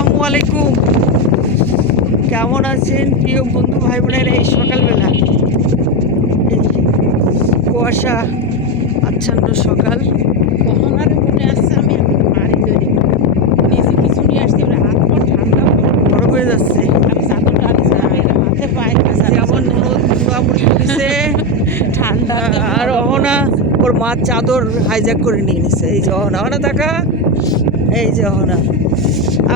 আসসালামু আলাইকুম। কেমন আছেন প্রিয় বন্ধু ভাই বোনেরা এই সকালবেলা কুয়াশা আচ্ছন্ন সকাল। কখনারে মনে আসছে আমি বাড়ি তৈরি নিয়েছি কিছু নিয়ে আসছি হাত পর ঠান্ডা বড় হয়ে যাচ্ছে। আমি চাদরটা হাতে পায়ে যেমন ঠান্ডা আর অহনা ওর মা চাদর হাইজ্যাক করে নিয়ে নিছে। এই যে অহনা। অহনা টাকা এই যে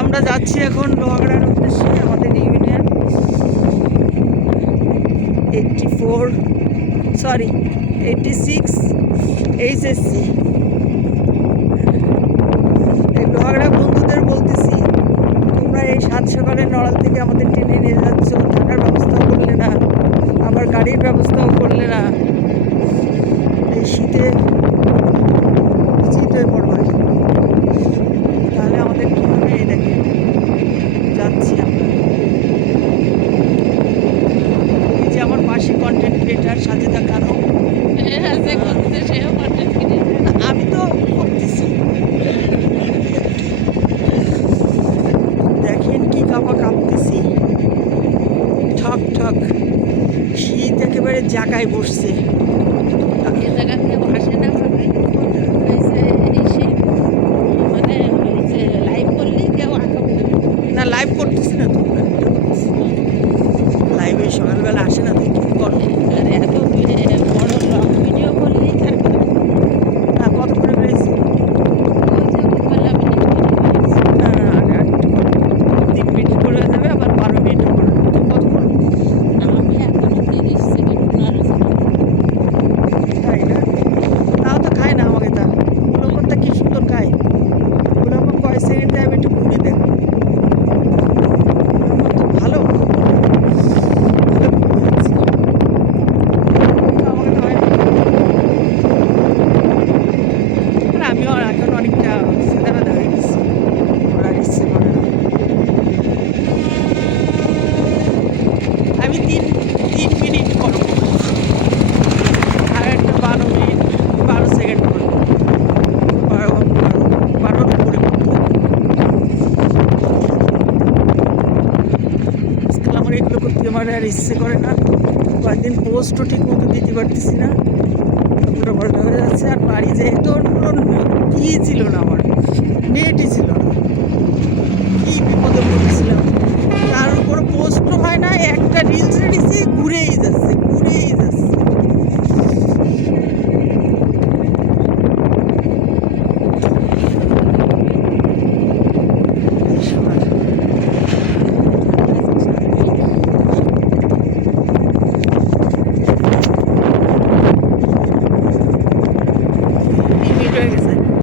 আমরা যাচ্ছি এখন লোহাগড়ার উদ্দেশ্যে, আমাদের union eighty four sorry eighty six HSC এই লোহাগড়া বন্ধুদের বলতেছি, তোমরা এই সাত সকালে নড়াল থেকে আমাদের ট্রেনে নিয়ে শীতে শীত হয়ে পড়বে তাহলে আমাদের কী হবে এই দেখে যাচ্ছি আমরা। এই যে আমার পাশে কন্টেন্ট ক্রিয়েটার সাজেদা কিনে আমি তো করতেছি। দেখেন কি কাপা কাঁপতেছি। ঠক ঠক। শীত একেবারে জাগায় বসছে এই জায়গা থেকে আসে না ভাবে এই যে এসে মানে ওই যে লাইভ করলে কেউ আঁকাবো না লাইভ করতেছি না তো লাইভে সকালবেলা আসে না তুই কি করো আর এত বি- বড় লং ভিডিও করলেই তার কথা না কত করে পেয়েছি ওই যে বললাম আমি নিতে পারি। না না আগে আরেকটু করো। তিন মিনিট করে যাবে আবার বারো মিনিট করে তুমি কত করো আমি এখনও তিরিশ সেকেন্ড উনার তাই না তাও তো খায় না আমাকে তা গুলোকনটা কি সুন্দর খায় গুলোকন কয় সেকেন্ড দেয় আমি একটু ঘুরে দেখ গুলোকন তো ভালো ভালো ঘুরে যাচ্ছে। তো আমাকে খায় না। আর আমিও এখন অনেকটা সাদা বাদা হয়ে গেছি। ওরা ইচ্ছে করে না আমি তিন তিন মিনিট করব আর একটা বারো মিনিট, বারো সেকেন্ড করব বারো বারো বারোর উপরে। আজকাল আমার এগুলো করতে আর ইচ্ছে করে না। কয়েকদিন পোস্টও ঠিক মতো দিতে পারতেছি না। পুরো বড় হয়ে যাচ্ছে আর বাড়ি যেহেতু কোনো কী ছিল না আমার নেটই ছিল না।